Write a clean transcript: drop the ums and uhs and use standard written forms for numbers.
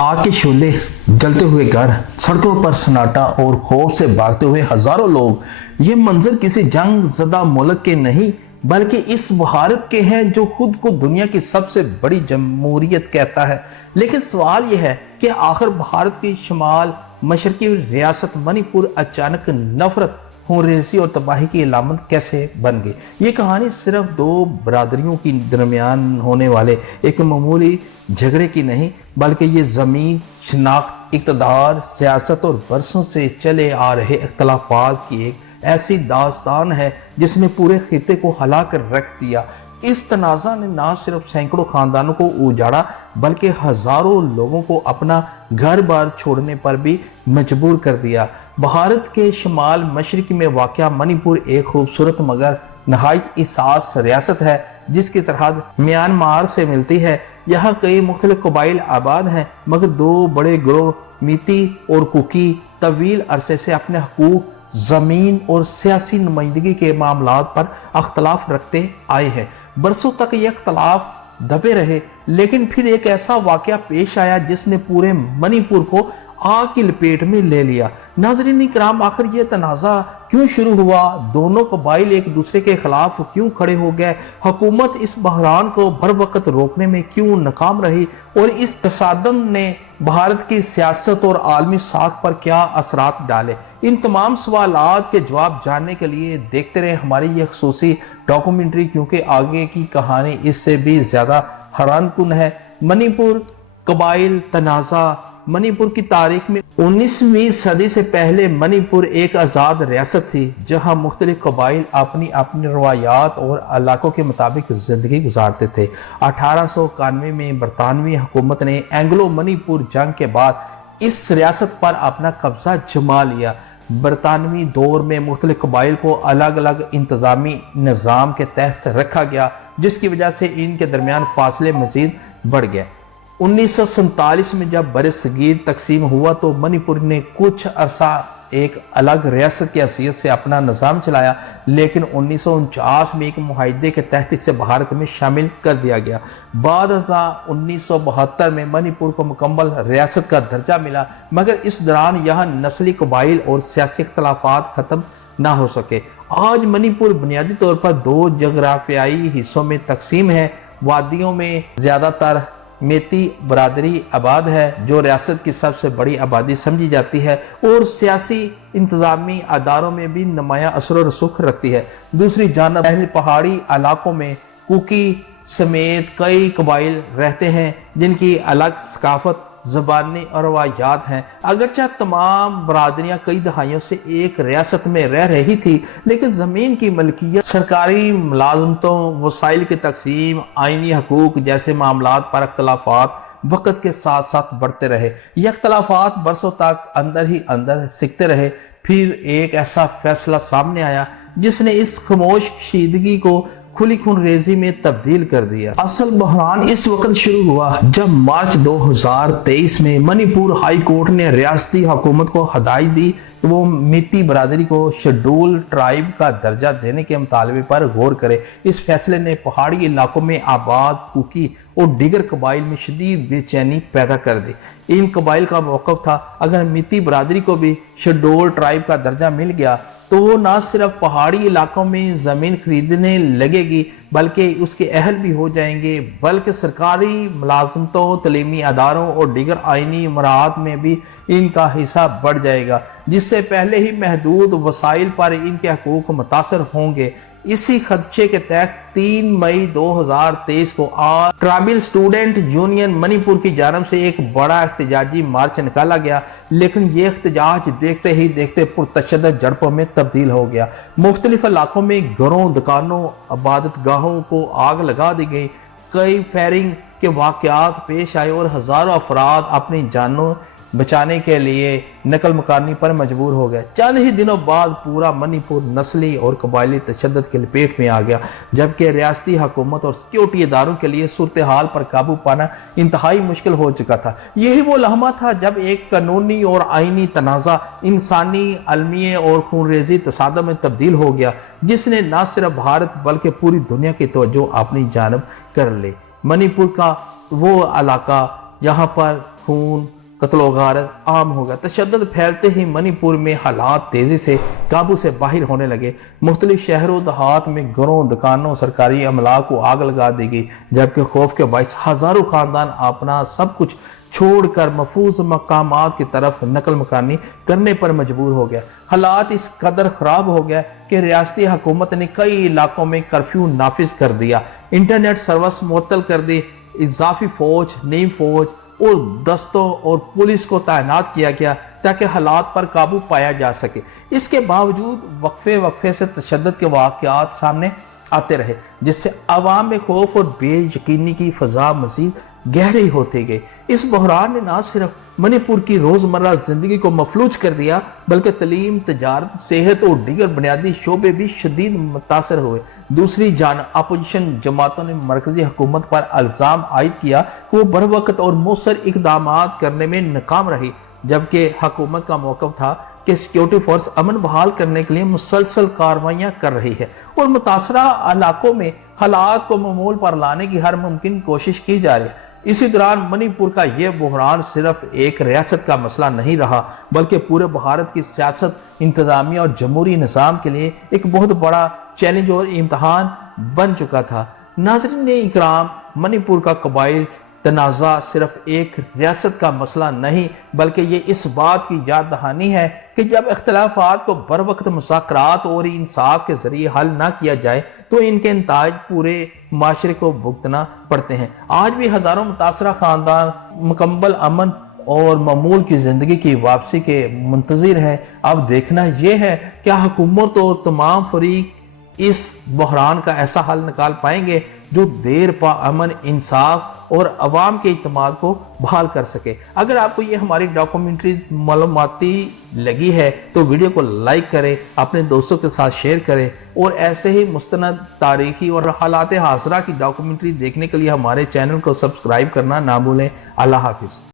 आग के शोले, जलते हुए घर, सड़कों पर सन्नाटा और खौफ से भागते हुए हजारों लोग। ये मंजर किसी जंग ज़दा मुल्क के नहीं बल्कि इस भारत के हैं जो खुद को दुनिया की सबसे बड़ी जमहूरियत कहता है। लेकिन सवाल यह है कि आखिर भारत की शमाल मशरकी रियासत मणिपुर अचानक नफरत, खूनरेज़ी और तबाही की अलामत कैसे बन गई। ये कहानी सिर्फ दो बरादरियों के दरमियान होने वाले एक मामूली झगड़े की नहीं बल्कि ये ज़मीन, शनाख्त, इक़्तिदार, सियासत और बरसों से चले आ रहे इख्तलाफात की एक ऐसी दास्तान है जिसने पूरे खित्ते को हिला कर रख दिया। इस तनाज़ा ने न सिर्फ सैकड़ों खानदानों को उजाड़ा बल्कि हजारों लोगों को अपना घर बार छोड़ने पर भी मजबूर कर दिया। भारत के शमाल मशरक़ में वाक़या मणिपुर एक खूबसूरत मगर नहायत एहसास रियासत है जिसकी सरहद म्यांमार से मिलती है। यहाँ कई मुख्तलिफ कबाइल आबाद हैं मगर दो बड़े ग्रोह मीती और कुकी तवील अरसे से अपने हकूक, ज़मीन और सियासी नुमाइंदगी के मामलात पर अख्तलाफ रखते आए हैं। बरसों तक ये अख्तलाफ दबे रहे लेकिन फिर एक ऐसा वाक़या पेश आया जिसने पूरे मणिपुर को आग की लपेट में ले लिया। नाज़रीन इकराम, आखिर ये तनाज़ा क्यों शुरू हुआ? दोनों कबाइल एक दूसरे के खिलाफ क्यों खड़े हो गए? हुकूमत इस बहरान को बर वक्त रोकने में क्यों नाकाम रही? और इस तसादम ने भारत की सियासत और आलमी साख पर क्या असरात डाले? इन तमाम सवालात के जवाब जानने के लिए देखते रहे हमारी ये खसूसी डॉक्यूमेंट्री, क्योंकि आगे की कहानी इससे भी ज़्यादा हैरानकुन है। मणिपुर कबाइल तनाज़ा। मणिपुर की तारीख में 19वीं सदी से पहले मणिपुर एक आज़ाद रियासत थी जहां मुख्तलिफ कबाइल अपनी अपनी रवायात और इलाकों के मुताबिक ज़िंदगी गुजारते थे। 1891 में बरतानवी हुकूमत ने एंग्लो मणिपुर जंग के बाद इस रियासत पर अपना कब्जा जमा लिया। बरतानवी दौर में मुख्तलिफ कबाइल को अलग अलग इंतज़ामी निज़ाम के तहत रखा गया जिसकी वजह से इनके दरमियान फासले मज़ीद बढ़ गए। 1947 में जब बरसगीर तकसीम हुआ तो मणिपुर ने कुछ अरसा एक अलग रियासत की हैसियत से अपना निज़ाम चलाया, लेकिन 1949 में एक मुआहदे के तहत इसे भारत में शामिल कर दिया गया। बाद 1972 में मणिपुर को मुकम्मल रियासत का दर्जा मिला, मगर इस दौरान यहाँ नस्ली कबाइल और सियासी इख्तलाफात ख़त्म ना हो सके। आज मणिपुर बुनियादी तौर पर दो जगराफियाई हिस्सों में तकसीम है। वादियों में ज़्यादातर मेती बरादरी आबाद है जो रियासत की सबसे बड़ी आबादी समझी जाती है और सियासी इंतज़ामी अदारों में भी नुमाया असर रसूख रखती है। दूसरी जानब पहाड़ी इलाकों में कुकी समेत कई कबाइल रहते हैं जिनकी अलग सकाफत, ज़बानी और रवायात हैं। अगरचे तमाम बरादरियाँ कई दहाइयों से एक रियासत में रह रही थी लेकिन ज़मीन की मलकियत, सरकारी मुलाजमतों, वसाइल की तकसीम, आइनी हकूक जैसे मामलात पर अख्तलाफात वक़्त के साथ साथ बढ़ते रहे। ये अख्तलाफात बरसों तक अंदर ही अंदर सिकते रहे। फिर एक ऐसा फैसला सामने आया जिसने इस खामोश कशीदगी को खुली खूनरेज़ी में तब्दील कर दिया। असल बहरान इस वक्त शुरू हुआ जब मार्च 2023 में मणिपुर हाई कोर्ट ने रियासती हुकूमत को हदायत दी कि वो मीती बरादरी को शेड्यूल ट्राइब का दर्जा देने के मुतालबे पर गौर करे। इस फैसले ने पहाड़ी इलाकों में आबाद कुकी और दीगर कबाइल में शदीद बेचैनी पैदा कर दी। इन कबाइल का मौक़िफ़ था अगर मीती बरादरी को भी शेड्यूल ट्राइब का दर्जा मिल गया तो वो न सिर्फ पहाड़ी इलाकों में ज़मीन खरीदने लगेगी बल्कि उसके अहल भी हो जाएंगे, बल्कि सरकारी मुलाजमतों, तलीमी अदारों और दीगर आइनी मराहत में भी इनका हिस्सा बढ़ जाएगा जिससे पहले ही महदूद वसाइल पर इनके हकूक़ मुतासर होंगे। इसी खदशे के तहत 3 मई 2023 को आज ट्राइबल स्टूडेंट यूनियन मणिपुर की जानब से एक बड़ा एहतजाजी मार्च निकाला गया, लेकिन ये एहतजाज देखते ही देखते पुरतशद्दुद झड़पों में तब्दील हो गया। मुख्तलिफ इलाकों में घरों, दुकानों, इबादत गाहों को आग लगा दी गई। कई फायरिंग के वाक़यात पेश आए और हज़ारों अफराद अपनी जानों बचाने के लिए नकल मकानी पर मजबूर हो गए। चंद ही दिनों बाद पूरा मणिपुर नस्ली और कबायली तशद्दुद के लपेट में आ गया, जबकि रियासती हुकूमत और सिक्योरिटी इदारों के लिए सूरत हाल पर काबू पाना इंतहाई मुश्किल हो चुका था। यही वो लम्हा था जब एक कानूनी और आइनी तनाज़ा इंसानी, अलमिया और खूनरेज़ी तसादम में तब्दील हो गया जिसने न सिर्फ भारत बल्कि पूरी दुनिया की तवज्जो अपनी जानब कर ली। मणिपुर का वो इलाका यहाँ पर खून قتل و غارت عام ہو گیا۔ تشدد پھیلتے ہی منی پور میں حالات تیزی سے قابو سے باہر ہونے لگے۔ مختلف شہروں دیہات میں گھروں، دکانوں، سرکاری عملہ کو آگ لگا دی گئی، جبکہ خوف کے باعث ہزاروں خاندان اپنا سب کچھ چھوڑ کر محفوظ مقامات کی طرف نقل مکانی کرنے پر مجبور ہو گیا۔ حالات اس قدر خراب ہو گیا کہ ریاستی حکومت نے کئی علاقوں میں کرفیو نافذ کر دیا، انٹرنیٹ سروس معطل کر دی، اضافی فوج، نیم فوج اور دستوں اور پولیس کو تعینات کیا گیا تاکہ حالات پر قابو پایا جا سکے۔ اس کے باوجود وقفے سے تشدد کے واقعات سامنے آتے رہے، جس سے عوام میں خوف اور بے یقینی کی فضا مزید گہری ہوتی گئی۔ اس بحران نے نہ صرف منی پور کی روزمرہ زندگی کو مفلوج کر دیا، بلکہ تعلیم، تجارت، صحت اور دیگر بنیادی شعبے بھی شدید متاثر ہوئے۔ دوسری جانب اپوزیشن جماعتوں نے مرکزی حکومت پر الزام عائد کیا کہ وہ بروقت اور مؤثر اقدامات کرنے میں ناکام رہی، جبکہ حکومت کا موقف تھا کہ سیکیورٹی فورس امن بحال کرنے کے لیے مسلسل کارروائیاں کر رہی ہے اور متاثرہ علاقوں میں حالات کو معمول پر لانے کی ہر ممکن کوشش کی جا رہی ہے۔ اسی دوران منی پور کا یہ بحران صرف ایک ریاست کا مسئلہ نہیں رہا، بلکہ پورے بھارت کی سیاست، انتظامیہ اور جمہوری نظام کے لیے ایک بہت بڑا چیلنج اور امتحان بن چکا تھا۔ ناظرین اکرام، منی پور کا قبائل تنازع صرف ایک ریاست کا مسئلہ نہیں، بلکہ یہ اس بات کی یاد دہانی ہے کہ جب اختلافات کو بروقت مذاکرات اور انصاف کے ذریعے حل نہ کیا جائے تو ان کے نتائج پورے معاشرے کو بھگتنا پڑتے ہیں۔ آج بھی ہزاروں متاثرہ خاندان مکمل امن اور معمول کی زندگی کی واپسی کے منتظر ہیں۔ اب دیکھنا یہ ہے کہ حکومت اور تمام فریق اس بحران کا ایسا حل نکال پائیں گے جو دیر پا امن، انصاف اور عوام کے اعتماد کو بحال کر سکے۔ اگر آپ کو یہ ہماری ڈاکومنٹری معلوماتی لگی ہے تو ویڈیو کو لائک کریں، اپنے دوستوں کے ساتھ شیئر کریں، اور ایسے ہی مستند تاریخی اور حالات حاضرہ کی ڈاکومنٹری دیکھنے کے لیے ہمارے چینل کو سبسکرائب کرنا نہ بھولیں۔ اللہ حافظ۔